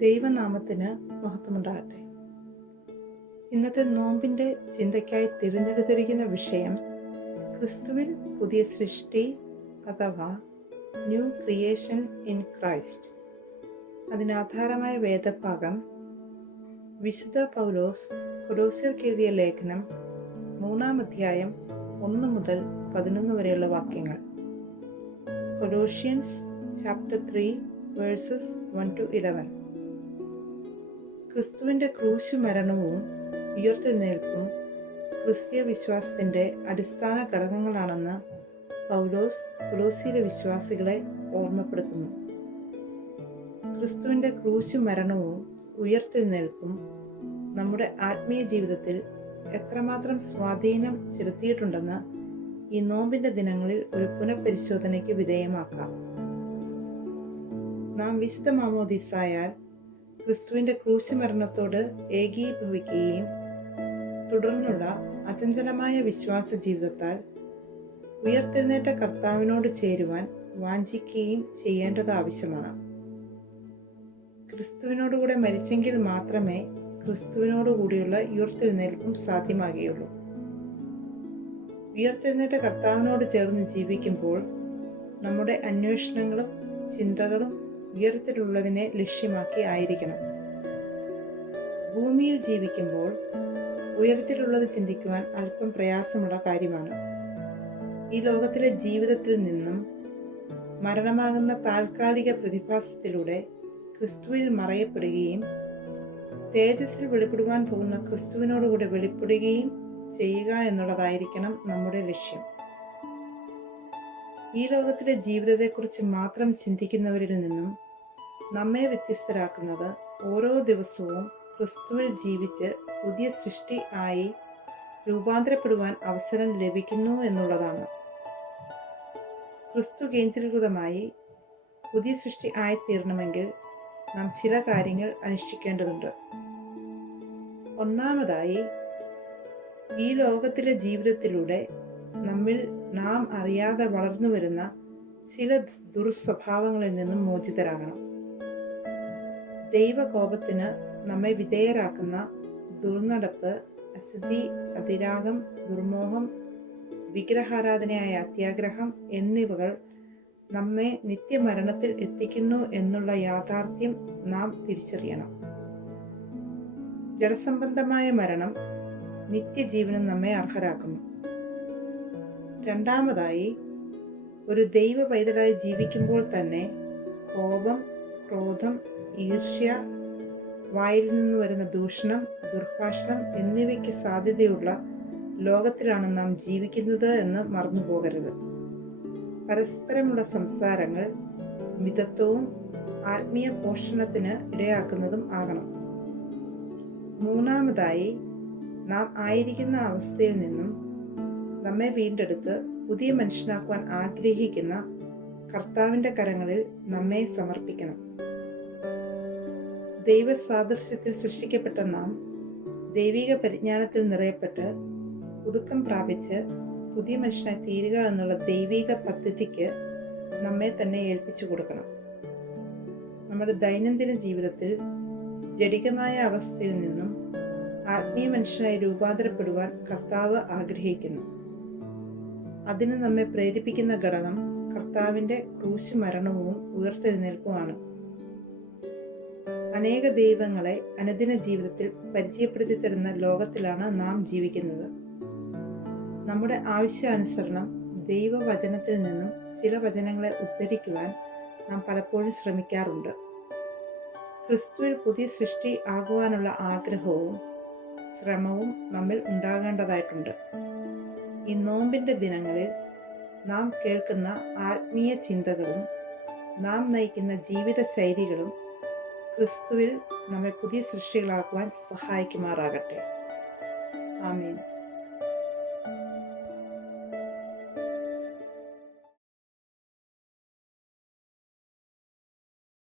ദൈവനാമത്തിന് മഹത്വമുണ്ടാകട്ടെ. ഇന്നത്തെ നോമ്പിൻ്റെ ചിന്തയ്ക്കായി തിരഞ്ഞെടുത്തിരിക്കുന്ന വിഷയം ക്രിസ്തുവിൽ പുതിയ സൃഷ്ടി അഥവാ ന്യൂ ക്രിയേഷൻ ഇൻ ക്രൈസ്റ്റ്. അതിനാധാരമായ വേദഭാഗം വിശുദ്ധ പൗലോസ് കൊലോസ്യർക്ക് എഴുതിയ ലേഖനം 3-ാം അധ്യായം 1 മുതൽ 11 വരെയുള്ള വാക്യങ്ങൾ. Colossians chapter 3 versus 1-11. ക്രിസ്തുവിൻ്റെ ക്രൂശ് മരണവും ഉയർത്തെഴുന്നേൽപ്പും ക്രിസ്തീയ വിശ്വാസത്തിൻ്റെ അടിസ്ഥാന ഘടകങ്ങളാണെന്ന് പൗലോസ് കൊലോസ്യയിലെ വിശ്വാസികളെ ഓർമ്മപ്പെടുത്തുന്നു. ക്രിസ്തുവിൻ്റെ ക്രൂശ് മരണവും ഉയർത്തെഴുന്നേൽപ്പും നമ്മുടെ ആത്മീയ ജീവിതത്തിൽ എത്രമാത്രം സ്വാധീനം ചെലുത്തിയിട്ടുണ്ടെന്ന് ഈ നോമ്പിൻ്റെ ദിനങ്ങളിൽ ഒരു പുനഃപരിശോധനയ്ക്ക് വിധേയമാക്കാം. നാം വിശുദ്ധ മാമോദീസായാൽ ക്രിസ്തുവിൻ്റെ ക്രൂശ് മരണത്തോട് ഏകീഭവിക്കുകയും തുടർന്നുള്ള അചഞ്ചലമായ വിശ്വാസ ജീവിതത്താൽ ഉയർത്തെഴുന്നേറ്റ കർത്താവിനോട് ചേരുവാൻ വാഞ്ചിക്കുകയും ചെയ്യേണ്ടത് ആവശ്യമാണ്. ക്രിസ്തുവിനോടുകൂടെ മരിച്ചെങ്കിൽ മാത്രമേ ക്രിസ്തുവിനോടുകൂടിയുള്ള ഉയർത്തെഴുന്നേൽപ്പും സാധ്യമാകുകയുള്ളൂ. ഉയർത്തെഴുന്നേറ്റ കർത്താവിനോട് ചേർന്ന് ജീവിക്കുമ്പോൾ നമ്മുടെ അന്വേഷണങ്ങളും ചിന്തകളും ഉയരത്തിലുള്ളതിനെ ലക്ഷ്യമാക്കി ആയിരിക്കണം. ഭൂമിയിൽ ജീവിക്കുമ്പോൾ ഉയരത്തിലുള്ളത് ചിന്തിക്കുവാൻ അല്പം പ്രയാസമുള്ള കാര്യമാണ്. ഈ ലോകത്തിലെ ജീവിതത്തിൽ നിന്നും മരണമാകുന്ന താൽക്കാലിക പ്രതിഭാസത്തിലൂടെ ക്രിസ്തുവിൽ മറയപ്പെടുകയും തേജസ്സിൽ വെളിപ്പെടുവാൻ പോകുന്ന ക്രിസ്തുവിനോടുകൂടെ വെളിപ്പെടുകയും ചെയ്യുക എന്നുള്ളതായിരിക്കണം നമ്മുടെ ലക്ഷ്യം. ഈ ലോകത്തിലെ ജീവിതത്തെക്കുറിച്ച് മാത്രം ചിന്തിക്കുന്നവരിൽ നിന്നും നമ്മെ വ്യത്യസ്തരാക്കുന്നത് ഓരോ ദിവസവും ക്രിസ്തുവിൽ ജീവിച്ച് പുതിയ സൃഷ്ടി ആയി രൂപാന്തരപ്പെടുവാൻ അവസരം ലഭിക്കുന്നു എന്നുള്ളതാണ്. ക്രിസ്തു കേന്ദ്രീകൃതമായി പുതിയ സൃഷ്ടി ആയിത്തീരണമെങ്കിൽ നാം ചില കാര്യങ്ങൾ അനുഷ്ഠിക്കേണ്ടതുണ്ട്. ഒന്നാമതായി, ഈ ലോകത്തിലെ ജീവിതത്തിലൂടെ നമ്മിൽ നാം അറിയാതെ വളർന്നു വരുന്ന ചില ദുർസ്വഭാവങ്ങളിൽ നിന്നും മോചിതരാകണം. ദൈവകോപത്തിന് നമ്മെ വിധേയരാക്കുന്ന ദുർനടപ്പ്, അശുദ്ധി, അതിരാഗം, ദുർമോഹം, വിഗ്രഹാരാധനയായ അത്യാഗ്രഹം എന്നിവകൾ നമ്മെ നിത്യമരണത്തിൽ എത്തിക്കുന്നു എന്നുള്ള യാഥാർത്ഥ്യം നാം തിരിച്ചറിയണം. ജഡസംബന്ധമായ മരണം നിത്യജീവനും നമ്മെ അർഹരാക്കുന്നു. രണ്ടാമതായി, ഒരു ദൈവ പൈതലായി ജീവിക്കുമ്പോൾ തന്നെ കോപം, ക്രോധം, ഈർഷ്യ, വായിൽ നിന്ന് വരുന്ന ദൂഷണം, ദുർഭാഷണം എന്നിവയ്ക്ക് സാധ്യതയുള്ള ലോകത്തിലാണ് നാം ജീവിക്കുന്നത് എന്ന് മറന്നു പോകരുത്. പരസ്പരമുള്ള സംസാരങ്ങൾ മിതത്വവും ആത്മീയ പോഷണത്തിന് ഇടയാക്കുന്നതും ആകണം. മൂന്നാമതായി, നാം ആയിരിക്കുന്ന അവസ്ഥയിൽ നിന്നും നമ്മെ വീണ്ടെടുത്ത് പുതിയ മനുഷ്യനാക്കുവാൻ ആഗ്രഹിക്കുന്ന കർത്താവിൻ്റെ കരങ്ങളിൽ നമ്മെ സമർപ്പിക്കണം. ദൈവ സാദൃശ്യത്തിൽ സൃഷ്ടിക്കപ്പെട്ട നാം ദൈവിക പരിജ്ഞാനത്തിൽ നിറയപ്പെട്ട് പുതുക്കം പ്രാപിച്ച് പുതിയ മനുഷ്യനായി തീരുക എന്നുള്ള ദൈവിക പദ്ധതിക്ക് നമ്മെ തന്നെ ഏൽപ്പിച്ചു കൊടുക്കണം. നമ്മുടെ ദൈനംദിന ജീവിതത്തിൽ ജഡികമായ അവസ്ഥയിൽ നിന്നും ആത്മീയ മനുഷ്യനായി രൂപാന്തരപ്പെടുവാൻ കർത്താവ് ആഗ്രഹിക്കുന്നു. അതിന് നമ്മെ പ്രേരിപ്പിക്കുന്ന ഘടകം കർത്താവിൻ്റെ ക്രൂശ് മരണവും ഉയർത്തെഴുന്നേൽപ്പുമാണ്. അനേക ദൈവങ്ങളെ അനുദിന ജീവിതത്തിൽ പരിചയപ്പെടുത്തി തരുന്ന ലോകത്തിലാണ് നാം ജീവിക്കുന്നത്. നമ്മുടെ ആവശ്യാനുസരണം ദൈവവചനത്തിൽ നിന്നും ചില വചനങ്ങളെ ഉദ്ധരിക്കുവാൻ നാം പലപ്പോഴും ശ്രമിക്കാറുണ്ട്. ക്രിസ്തുവിൽ പുതിയ സൃഷ്ടി ആകുവാനുള്ള ആഗ്രഹവും ശ്രമവും നമ്മിൽ ഉണ്ടാകേണ്ടതായിട്ടുണ്ട്. ഈ നോമ്പിൻ്റെ ദിനങ്ങളിൽ നാം കേൾക്കുന്ന ആത്മീയ ചിന്തകളും നാം നയിക്കുന്ന ജീവിത ശൈലികളും ക്രിസ്തുവിൽ നമ്മെ പുതിയ സൃഷ്ടികളാക്കുവാൻ സഹായിക്കുമാറാകട്ടെ. ആമേൻ.